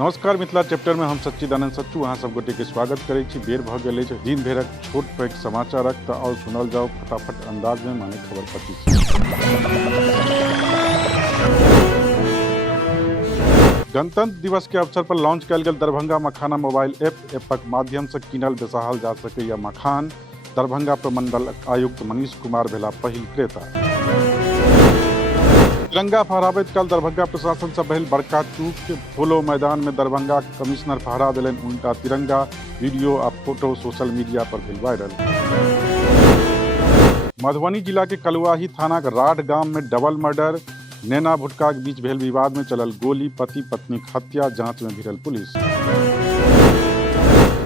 नमस्कार मिथिला चैप्टर में हम सच्चिदानंद सच्चू अहाँ सब गोटे के स्वागत करै छी। बेर भ गेल अछि दिन भरक छोट पैघ समाचारक तऽ और सुनल जाओ फटाफट अंदाज में माने खबर 25। गणतंत्र दिवस के अवसर पर लॉन्च कयल गेल दरभंगा मखाना मोबाइल ऐपक माध्यम से कीनल बेसाहल जा सकैया मखान। दरभंगा प्रमंडल आयुक्त मनीष कुमार भेला पहिल क्रेता। तिरंगा फहराबैत काल दरभंगा प्रशासन से भेल बड़का चूक। पोलो मैदान में दरभंगा कमिश्नर फहरा देलनि उल्टा तिरंगा। वीडियो आ फोटो सोशल मीडिया पर भेल वायरल। मधुबनी जिला के कलुआही थाना के राढ़ गाम में डबल मर्डर। नैना भुटका के बीच भेल विवाद में चलल गोली। पति पत्नी हत्या जांच में भिड़ल पुलिस।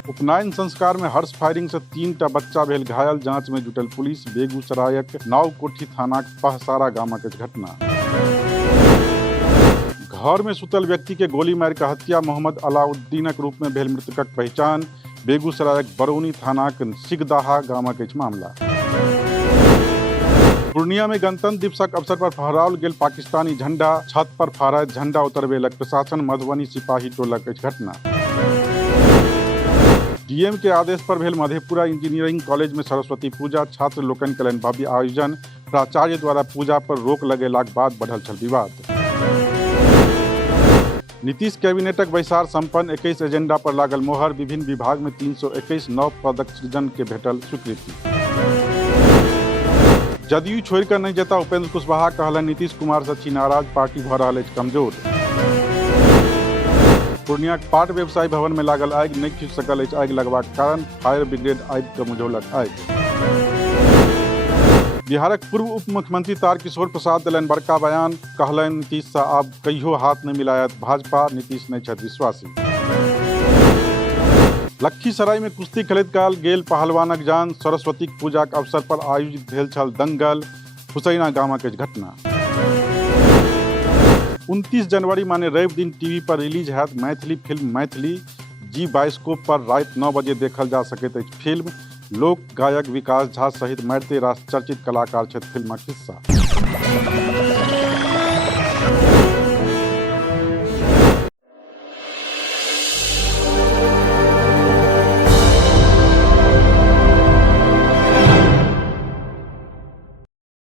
उपनयन संस्कार में हर्ष फायरिंग से 3टा बच्चा भेल घायल। जांच में जुटल पुलिस। बेगूसरायक नावकोठी थाना पहसारा गामक घटना। घर में सुतल व्यक्ति के गोली मार के हत्या। मोहम्मद अलाउद्दीनक रूप में भेल मृतकक पहचान। बेगूसरायक बरौनी थानाक सिगदाहा गामक मामला। पूर्णिया में गणतंत्र दिवसक अवसर पर फहराओल गेल पाकिस्तानी झंडा। छत पर फहराइत झंडा उतरबेलक प्रशासन। मधुबनी सिपाही टोलक घटना। डीएम के आदेश पर भेल मधेपुरा इंजीनियरिंग कॉलेज में सरस्वती पूजा। छात्र लोकनि कयलनि भव्य आयोजन। प्राचार्य द्वारा पूजा पर रोक लगेलाक बाद बढ़ल छल विवाद। नीतीश कैबिनेटक बैसार संपन्न। 21 एजेंडा पर लागल मोहर। विभिन्न विभाग में 321 नव पदक सृजन के भेटल स्वीकृति। जदयू छोड़ कर नहीं जेता उपेंद्र कुशवाहा कहलनि नीतीश कुमार से छी नाराज। पार्टी भऽ रहल अछि कमजोर। पूर्णिया पाट व्यवसाय भवन में लागल आगि। नहीं खींच सकल अछि आगि लगबाक कारण। फायर ब्रिगेड आबि कऽ बुझौलक आगि। बिहारक पूर्व उप मुख्यमंत्री तारकिशोर प्रसाद देलनि बड़का बयान। कहलनि नीतीश से आब कहियो हाथ नहीं मिलायत भाजपा। नीतीश नहीं छथि विश्वासी। लखीसराय में कुश्ती खेलैत काल गेल पहलवानक जान। सरस्वती पूजा के अवसर पर आयोजित भेल छल दंगल। हुसैना गामक घटना। 29 जनवरी माने रवि दिन टीवी पर रिलीज हैत मैथिली फिल्म मैथिली। जी बायोस्कोप पर रात 9 बजे देखल जा सकैत अछि फिल्म। लोक गायक विकास झा सहित मारिते रास चर्चित कलाकार छथि फिल्मक हिस्सा।